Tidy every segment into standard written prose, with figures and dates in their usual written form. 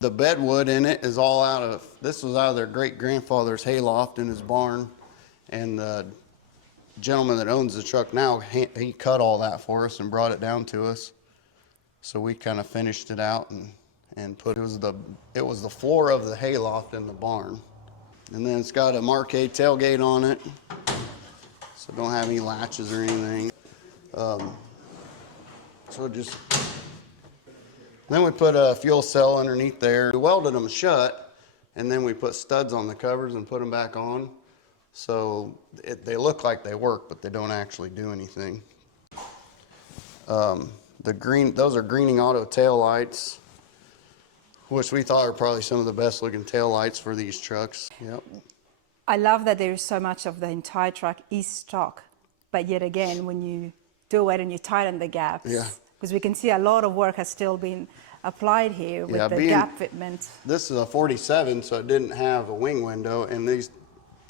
The bedwood in it is all out of, this was out of their great-grandfather's hayloft in his barn. And the gentleman that owns the truck now, he cut all that for us and brought it down to us. So we kind of finished it out and put, it was the floor of the hayloft in the barn. And then it's got a Mark VIII tailgate on it. So don't have any latches or anything. Then we put a fuel cell underneath there. We welded them shut, and then we put studs on the covers and put them back on. So they look like they work, but they don't actually do anything. Those are Greening Auto tail lights, which we thought are probably some of the best looking tail lights for these trucks. Yep. I love that there is so much of the entire truck is stock, but yet again, when you do it and you tighten the gaps, because we can see a lot of work has still been applied here with the gap fitment. This is a 47, so it didn't have a wing window, and these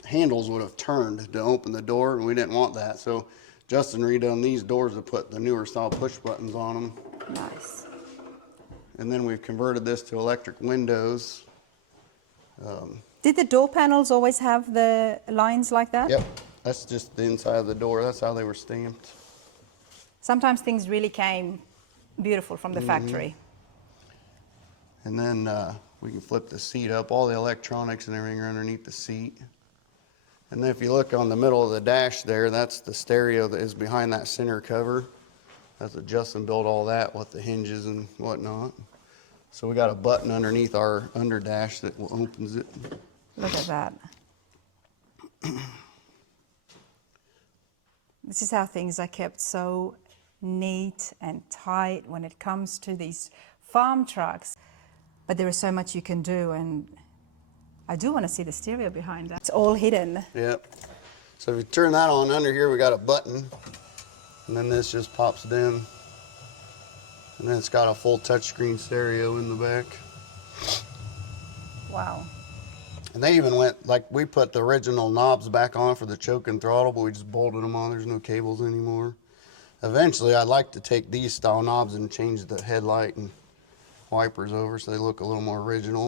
handles would have turned to open the door, and we didn't want that. So Justin redone these doors to put the newer style push buttons on them. Nice. And then we've converted this to electric windows. Did the door panels always have the lines like that? Yep, that's just the inside of the door. That's how they were stamped. Sometimes things really came beautiful from the factory. And then we can flip the seat up. All the electronics and everything are underneath the seat. And then if you look on the middle of the dash there, that's the stereo that is behind that center cover. That's what Justin built all that with the hinges and whatnot. So we got a button underneath our under dash that opens it. Look at that. This is how things are kept so neat and tight when it comes to these farm trucks. But there is so much you can do, and I do want to see the stereo behind that. It's all hidden. Yep. So if you turn that on, under here we got a button, and then this just pops down. And then it's got a full touchscreen stereo in the back. Wow. And they even went, like, we put the original knobs back on for the choke and throttle, but we just bolted them on. There's no cables anymore. Eventually, I'd like to take these style knobs and change the headlight and wipers over so they look a little more original.